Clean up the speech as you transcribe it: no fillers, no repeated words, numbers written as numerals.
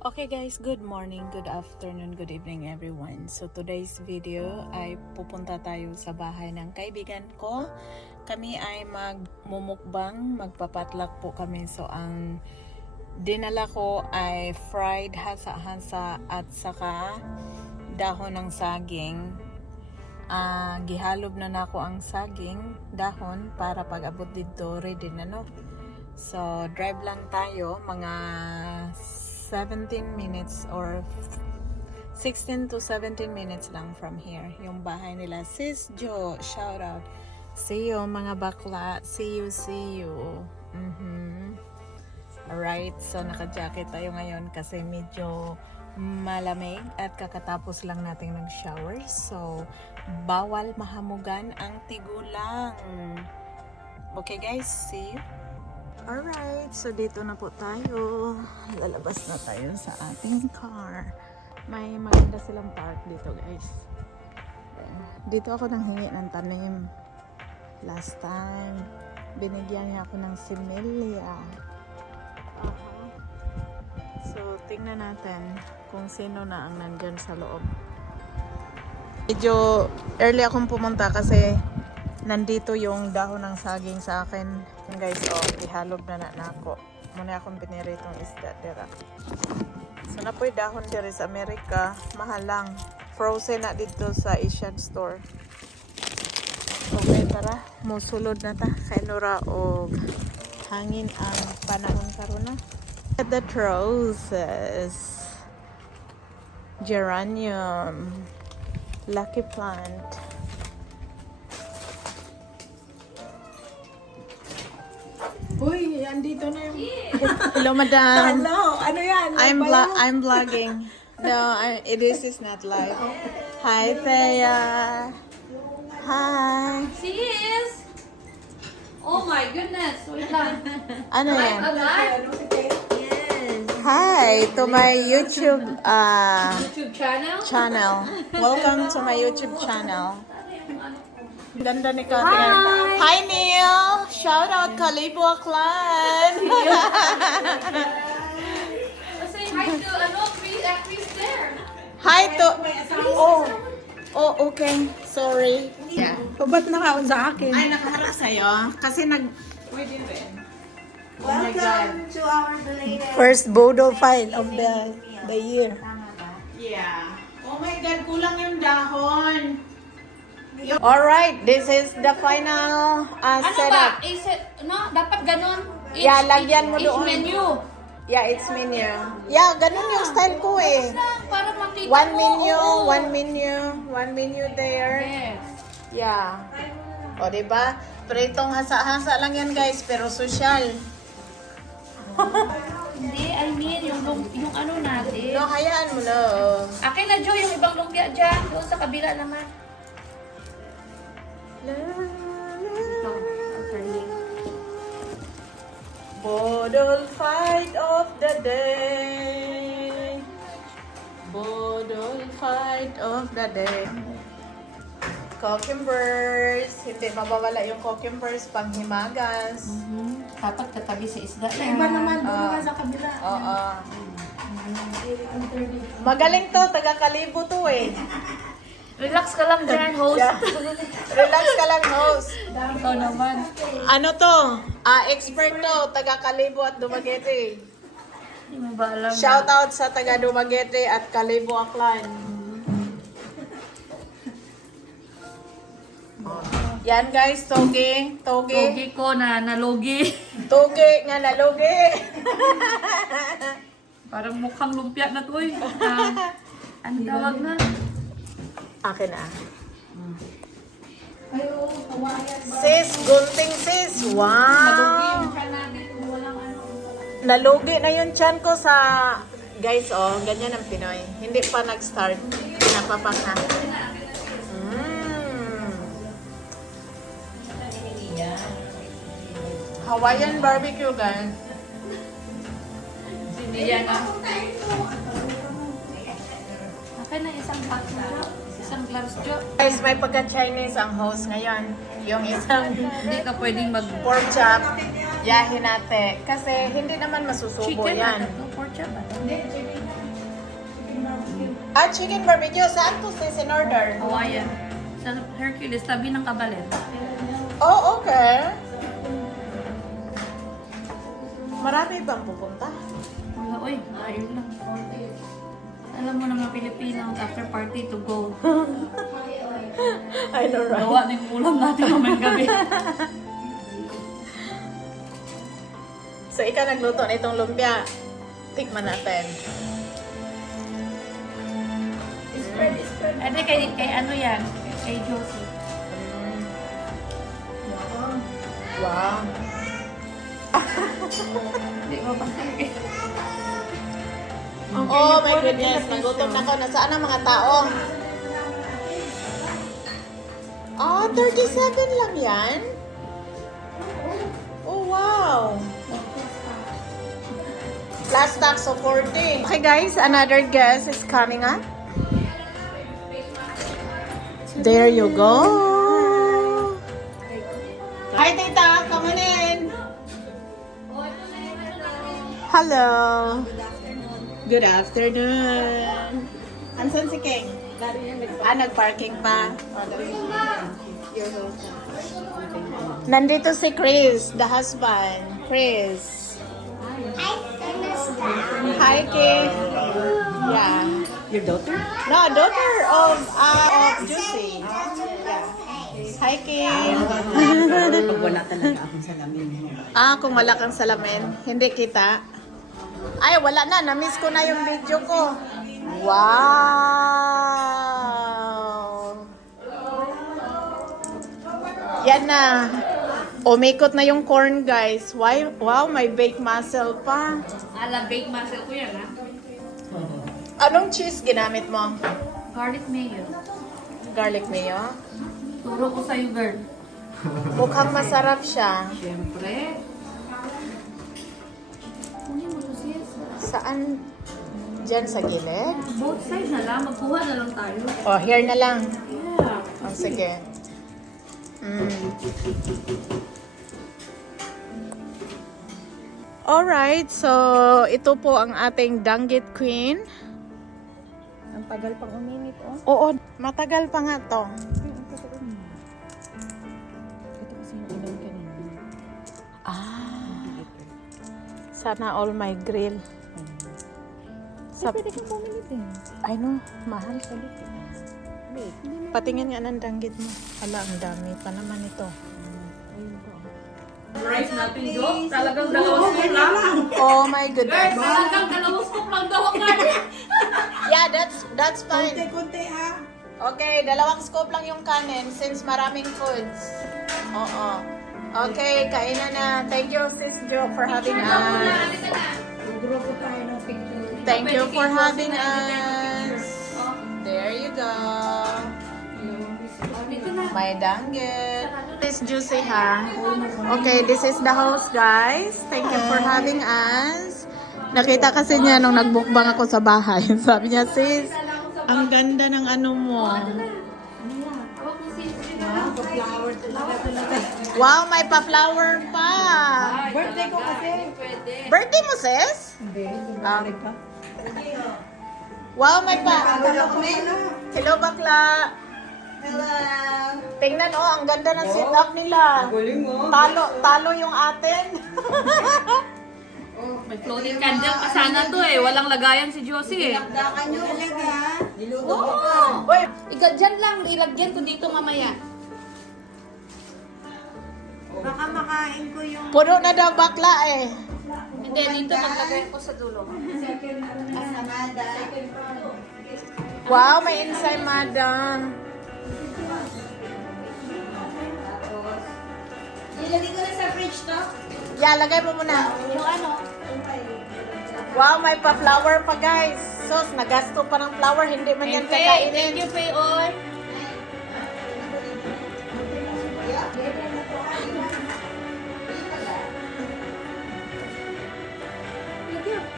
Okay guys, good morning, good afternoon, good evening everyone. So today's video ay pupunta tayo sa bahay ng kaibigan ko. Kami ay magmumukbang, magpapatlak po kami. So ang dinala ko ay fried hasa-hasa at saka dahon ng saging. Gihalob na nako ang saging, dahon para pag abot dito ready na no. So drive lang tayo mga 17 minutes or 16 to 17 minutes lang from here. Yung bahay nila. Sis Jo, shout out. See you mga bakla. See you. Alright, so naka-jacket tayo ngayon kasi medyo malamig at kakatapos lang natin mag-shower. So, bawal mahamugan ang tigulang. Okay guys, see you. Alright, so dito na po tayo. Lalabas na tayo sa ating car. May maganda silang park dito guys. Dito ako nang hingi ng tanim. Last time, binigyan niya ako ng similya. So, tingnan natin kung sino na ang nandyan sa loob. Medyo early akong pumunta kasi nandito yung dahon ng saging sa akin. Guys, ihalog na ako. Muna akong piniri itong isda dira. So na po yung dahon dira sa Amerika. Mahal lang. Frozen na dito sa Asian store. Okay, tara. Musulod na ta. Kay Nora o hangin ang panahon karon na. At the roses. Geranium. Lucky plant. Uy, andito na yung... Hello, madam. Hello, ano yan? I'm vlogging. No, this is not live. Hi, Thea. Hi. Sis! Oh my goodness! Wait lang. Ano yan? Alive? Yes. Hi to my YouTube YouTube channel? channel. Welcome to my YouTube channel. Ganda ni Kati. Hi! Hi, Neil. Shout out Kalibwa Clan. Say hi to Chris there. Hi to... Oh, okay. Sorry. Yeah. Ba't nakaon sa akin? Ay, nakaharap sa'yo. Kasi pwede rin. Welcome to our belated First Bodo fight of the year. Yeah. Oh my God, kulang yung dahon. Alright, this is the final Ano setup. ba? Is it, no? Dapat ganon? Yeah, lagyan mo doon. menu. Yeah, it's menu. Yeah, ganun yung style ko eh. Para makita One mo. menu, oo. one menu there. Yes. Yeah. O, diba? Pritong hasa-hasa lang yan guys, pero social. Hindi, I mean, yung ano natin. No, hayaan mo na. Akin na, Jo, yung ibang lumpia dyan. Doon sa kabila naman. Bodol fight of the day. Bodol fight of the day. Cucumbers. Hindi mabawala yung cucumbers pang himagas. Dapat katabi sa isda na. Iba naman, doon naman sa kabila. Oo. Magaling to, taga-Kalibo to eh. Relax ka lang dyan, host. Yeah. Relax ka lang, host. Ikaw naman. Ano to? Expert to, taga-Kalibo at Dumaguete. Hindi mo ba alam? Shout out sa taga Dumaguete at Kalibo Aklan. Yan guys, toge. Logi ko na nalogi. Toge nga nalugi. Parang mukhang lumpia na to eh. Ano tawag na? Akin na. Sis, gunting sis. Wow. Nalugi na yung chan ko sa... Guys, ganyan ang Pinoy. Hindi pa nag-start. Pinapapak na. Hawaiian barbecue, guys. Hindi yan ah. Akin na isang pot na. Isang gloves, Jo. Guys, may pagka-Chinese ang host ngayon. Yung isang Hindi ka pwedeng mag... pork chop, yahin natin. Kasi hindi naman masusubo Chicken yan. na. No, pork chop ba? Chicken barbecue. Saan to sis in order? Hawaiian. Sa Hercules, tabi ng Kabalet. Oh, okay. Marami bang pupunta? Wala, uy, ayun lang. Alam mo na mga Pilipino, after party to go. I know, right? Gawa na yung ulam natin mamayang gabi. So, ikaw nagluto na itong lumpia. Tikman natin. Ate, kay ano yan? Kay Josie. Wow. Hindi mo ba Oh my goodness, nagutom na ako. Nasaan ang mga tao? Oh, 37 lang yan? Oh, wow. Last tax of 40. Okay guys, another guest is coming up. There you go. Hi, tita. Come on in. Hello. Good afternoon. Ansan si King? Nag-parking pa. Nandito si Chris, the husband. Chris. Hi, King. Yeah. Your daughter? No, daughter of Juicy. Yeah. Hi, King. Pag wala talaga akong salamin. Kung wala kang salamin, hindi kita. Ay, wala na. Na-miss ko na yung video ko. Wow! Yan na. Umikot na yung corn, guys. Wow, may baked mussel pa. Ala, baked muscle ko yan, ha? Anong cheese ginamit mo? Garlic mayo. Garlic mayo? Turo ko sa'yo, girl. Mukhang masarap siya. Siyempre. Kunin mo to sis. Saan? Diyan sa gilid? Both sides na lang. Magkuha na lang tayo. Oh, here na lang. Yeah. Oh, sige. Alright, so ito po ang ating Danggit Queen. Ang tagal pang uminit, oh. Oo, matagal pa nga to. Ito kasi yung inom kanina. Sana all my grill. Sa, Pwede kang bumili din. I know, mahal. Patingin nga ng danggit mo. Ala, ang dami pa naman ito. Rice natin, Jo. Talagang dalawang scoop lang. Oh my goodness. Talagang dalawang scoop lang daw ang Yeah, that's fine. Kunti, ha? Okay, dalawang scoop lang yung kanin since maraming foods. Oo. Okay, kainan na. Thank you, Sis Jo, for having us. Grupo tayo ng picture. Thank you for having us. There you go. My danggit. This juicy, ha? Okay, this is the host, guys. Thank you for having us. Nakita kasi niya nung nagbukbang ako sa bahay. Sabi niya, sis, ang ganda ng ano mo. Wow, may pa-flower pa. Birthday ko kasi. Birthday mo, sis? Hindi, pa. Wow, may pa. Hello, bakla. Hello. Tingnan, oh, ang ganda ng setup nila. Talo yung atin. May floating candle pa sana to eh. Walang lagayan si Josie eh. Dakan nyo talaga. Niluto ko pa. Uy, Dyan lang, ilagyan ko dito mamaya. Baka makain ko yung puno na daw bakla eh. Hindi, dito maglagay ko sa dulo. asamada. Wow, may ensaymada. Nilagay ko na sa fridge to. Yeah, lagay mo muna. Yung ano? Wow, may pa-flower pa, guys. Sos, nagasto pa ng flower. Hindi man yan Thank kakainin. you, Faye, oy.